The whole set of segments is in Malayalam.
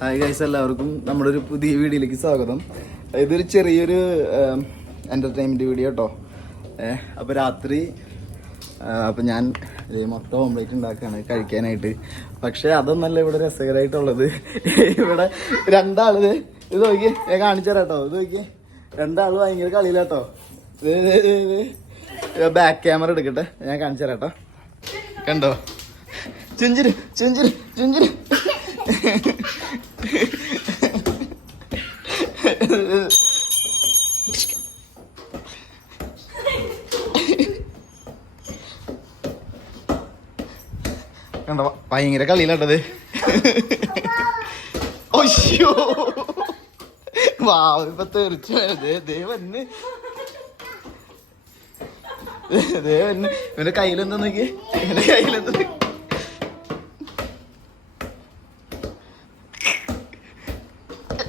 ഹായ് ഗൈസ് എല്ലാവർക്കും നമ്മുടെ ഒരു പുതിയ വീഡിയോയിലേക്ക് സ്വാഗതം. ഇതൊരു ചെറിയൊരു എന്റർടൈൻമെന്റ് വീഡിയോ കേട്ടോ അപ്പോൾ രാത്രി അപ്പോൾ ഞാൻ മൊത്തം ഓംലേറ്റ് ഉണ്ടാക്കുകയാണ് കഴിക്കാനായിട്ട്. പക്ഷേ അതൊന്നല്ല ഇവിടെ രസകരമായിട്ടുള്ളത് ഇവിടെ രണ്ടാൾ ഇത് നോക്കി ഞാൻ കാണിച്ചു തരാം കേട്ടോ ഇത് നോക്കി രണ്ടാൾ ഭയങ്കര കളിയിലാട്ടോ ബാക്ക് ക്യാമറ എടുക്കട്ടെ ഞാൻ കാണിച്ചു തരാം കേട്ടോ കണ്ടോ? ചുഞ്ചിരി ചുഞ്ചിരി ചുഞ്ചിര്. കണ്ടോ ഭയങ്കര കളിയിലാട്ടത്. ഒയ്യോ വാ ഇപ്പൊ തീർച്ചയായും ദേ വന്ന്. ദേ വന്ന്. ഇവന്റെ കയ്യിലെന്താ നോക്കി ഇവന്റെ കയ്യിലെന്താ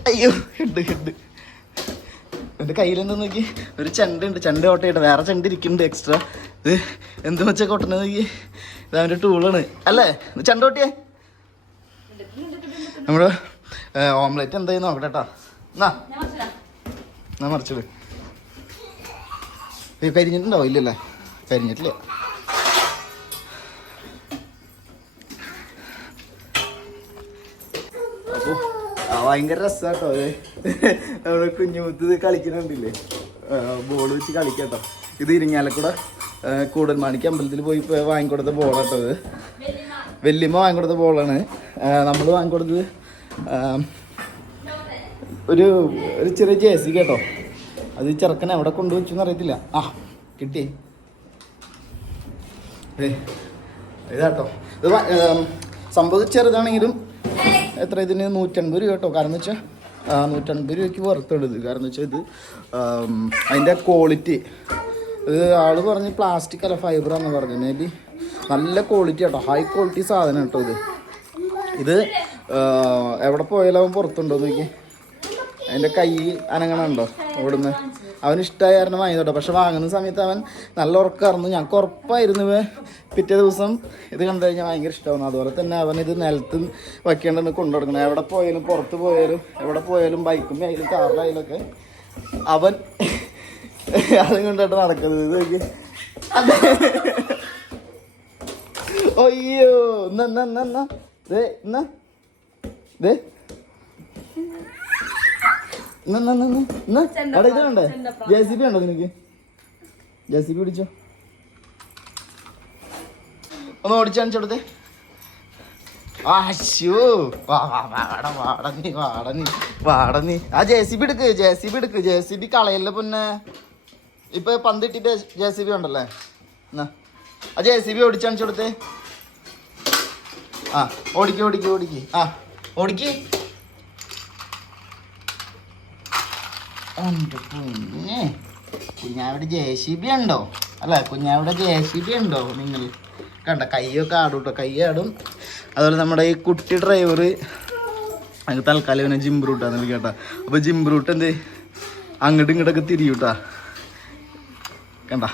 അയ്യോ ഉണ്ട് ഉണ്ട് എന്റെ കയ്യിലെന്താ നോക്കി ഒരു ചെണ്ടുണ്ട്. ചെണ്ട ഓട്ടയിട്ട് വേറെ ചെണ്ട ഇരിക്കുന്നുണ്ട് എക്സ്ട്രാ ഇത് എന്ത് വെച്ചാ കൊട്ടണ നോക്കി ഇത് അവന്റെ ടൂളാണ് അല്ലേ? ചണ്ടോട്ടിയേ? ചെണ്ട നമ്മുടെ ഓംലെറ്റ് എന്തായി നോക്കട്ടെ കേട്ടോ എന്നാ എന്നാ മറിച്ചിട്. കരിഞ്ഞിട്ടുണ്ടാവും കരിഞ്ഞിട്ടുണ്ടോ? ഇല്ലല്ലേ. കരിഞ്ഞിട്ടില്ല. അപ്പൊ ആ, ഭയങ്കര അത് നമ്മുടെ കുഞ്ഞുമുത്ത് കളിക്കണുണ്ടില്ലേ ബോൾ വെച്ച് കളിക്കാട്ടോ. ഇത് ഇരിങ്ങാലക്കുട. കൂടൽമാണിക്ക് അമ്പലത്തിൽ പോയി വാങ്ങിക്കൊടുത്ത ബോളാട്ടത് വെല്ലിമ വാങ്ങിക്കൊടുത്ത ബോളാണ് നമ്മൾ വാങ്ങിക്കൊടുത്തത് ഒരു ഒരു ചെറിയ ജേസി കേട്ടോ. അത് ചെറുക്കൻ എവിടെ കൊണ്ടുവച്ചെന്ന് അറിയത്തില്ല. ആ കിട്ടി. ഇതാട്ടോ. ഇത് സംഭവം ചെറുതാണെങ്കിലും എത്ര ഇതിന്? നൂറ്റൻപത് രൂപ കേട്ടോ. കാരണം വെച്ചാൽ നൂറ്റൻപത് രൂപയ്ക്ക് പുറത്തുള്ളത് കാരണം വെച്ചാൽ ഇത് അതിന്റെ ക്വാളിറ്റി ഇത് ആൾ പറഞ്ഞ് പ്ലാസ്റ്റിക് അല്ല ഫൈബർ എന്ന് പറഞ്ഞു. മേ ബി നല്ല ക്വാളിറ്റി കേട്ടോ ഹൈ ക്വാളിറ്റി സാധനം കേട്ടോ ഇത്. ഇത് എവിടെ പോയാലും അവൻ പുറത്തുണ്ടോ നോക്കി അതിന്റെ കൈ അനങ്ങണുണ്ടോ ഇവിടുന്ന്? അവന് ഇഷ്ടമായ കാരണം വാങ്ങിയതോട്ടോ. പക്ഷെ വാങ്ങുന്ന സമയത്ത് അവൻ നല്ല ഉറക്കമായിരുന്നു ഞങ്ങൾക്ക് ഉറപ്പായിരുന്നു പിറ്റേ ദിവസം ഇത് കണ്ടു കഴിഞ്ഞാൽ ഭയങ്കര ഇഷ്ടമാണ് അതുപോലെ തന്നെ അവൻ ഇത് നിലത്ത് വയ്ക്കേണ്ടെന്ന് കൊണ്ടുനടക്കണം. എവിടെ പോയാലും പുറത്ത് പോയാലും എവിടെ പോയാലും ബൈക്കും അതിലും കാറിലായാലും ഒക്കെ അവൻ അതും കൊണ്ടായിട്ട് നടക്കുന്നത്. ഇത് അയ്യോ എന്നാ ദേ എന്നാ ദേ. അവിടെ ഇത് വേണ്ടേ ജെ സി ബി ഉണ്ടോ നിനക്ക്? ജെ സി ബി പിടിച്ചോ? ഒന്ന് ഓടിച്ചോടത്തെ ആശോ വാട വാട നീ വാട നീ വാട നീ. ആ ജെ സി ബി എടുക്ക് ജെ സി ബി എടുക്ക് ജെ സി ബി കളയല്ലേ പിന്നെ. ഇപ്പൊ പന്തിട്ടിട്ട് ജെ സി ബി ഉണ്ടല്ലേ? ആ ജെ സി ബി ഓടിച്ചണിച്ചു കൊടുത്തേ. ആ ഓടിക്ക് ഓടിക്ക് ഓടിക്ക്. ആ. ഓടിക്ക്. എന്റെ കുഞ്ഞേ കുഞ്ഞാവിടെ ജെ സി ബി ഉണ്ടോ? അല്ല കുഞ്ഞാവിടെ ജെ സി ബി ഉണ്ടോ നിങ്ങൾ? കണ്ട കൈയൊക്കെ ആടും കേട്ടോ കൈ ആടും. അതുപോലെ നമ്മുടെ ഈ കുട്ടി ഡ്രൈവർ അങ്ങ് തൽക്കാലം ഇവനെ ജിം റൂട്ടാന്ന് വിളിക്കട്ടാ. അപ്പോൾ ജിം റൂട്ട് എന്ത്? അങ്ങോട്ടും ഇങ്ങോട്ടൊക്കെ തിരിയൂട്ടാ. കണ്ട.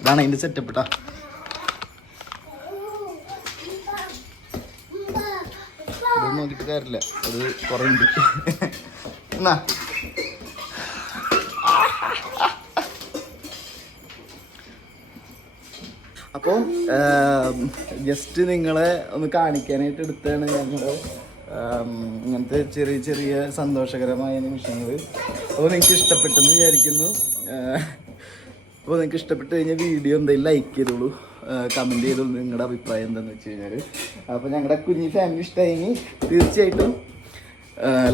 ഇതാണ് അതിന്റെ സെറ്റപ്പ് ഇട്ടാ ഇത് നോക്കിയിട്ട് അത് ഉണ്ട് എന്നാ? അപ്പോൾ ജസ്റ്റ് നിങ്ങളെ ഒന്ന് കാണിക്കാനായിട്ട് എടുത്താണ് ഞങ്ങളുടെ ഇങ്ങനത്തെ ചെറിയ ചെറിയ സന്തോഷകരമായ നിമിഷങ്ങൾ അപ്പോൾ നിങ്ങൾക്ക് ഇഷ്ടപ്പെട്ടെന്ന് വിചാരിക്കുന്നു. അപ്പോൾ നിങ്ങൾക്ക് ഇഷ്ടപ്പെട്ട് കഴിഞ്ഞാൽ വീഡിയോ എന്തെങ്കിലും ലൈക്ക് ചെയ്തോളൂ. കമന്റ് ചെയ്തോളൂ. നിങ്ങളുടെ അഭിപ്രായം എന്താണെന്ന് വെച്ച് കഴിഞ്ഞാൽ അപ്പോൾ ഞങ്ങളുടെ കുഞ്ഞി ഫാമിലി ഇഷ്ടമായെങ്കിൽ തീർച്ചയായിട്ടും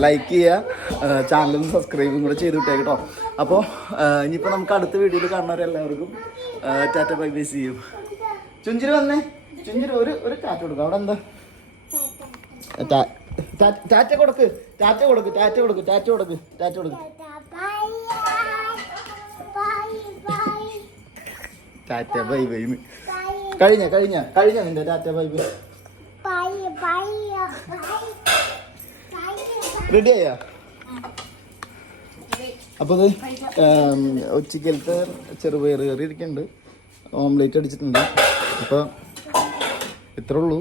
ലൈക്ക് ചെയ്യുക. ചാനലും സബ്സ്ക്രൈബും കൂടെ ചെയ്ത് വിട്ടേ കേട്ടോ അപ്പോൾ ഇനിയിപ്പോൾ നമുക്ക് അടുത്ത വീഡിയോയിൽ കാണുന്നവരെല്ലാവർക്കും ടാറ്റ ബൈ ബൈ ചെയ്യും ചുഞ്ചിരി വന്നേ. ചുഞ്ചിരി ഒരു ഒരു ടാറ്റ കൊടുക്കും. അവിടെ എന്താ? ടാറ്റ കൊടുക്ക്. ടാറ്റ കൊടുക്ക് ടാറ്റ കൊടുക്ക് ടാറ്റ കൊടുക്ക് ടാറ്റ കൊടുക്ക്. ടാറ്റ ബൈ ബൈ കഴിഞ്ഞ കഴിഞ്ഞ കഴിഞ്ഞ നിന്റെ ടാറ്റ ബൈ ബൈ റെഡി ആയാ അപ്പോൾ ഉച്ചക്കലത്തെ ചെറുപയർ കറി ഇരിക്കുന്നുണ്ട്. ഓംലേറ്റ് അടിച്ചിട്ടുണ്ട്. അപ്പോൾ ഇത്രേ ഉള്ളൂ.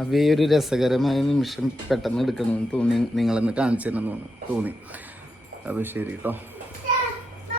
അപ്പോൾ ഈ ഒരു രസകരമായ നിമിഷം പെട്ടെന്ന് എടുക്കണമെന്ന് തോന്നി നിങ്ങളെന്ന് കാണിച്ചു തന്നെ തോന്നി. അപ്പോൾ ശരി കേട്ടോ.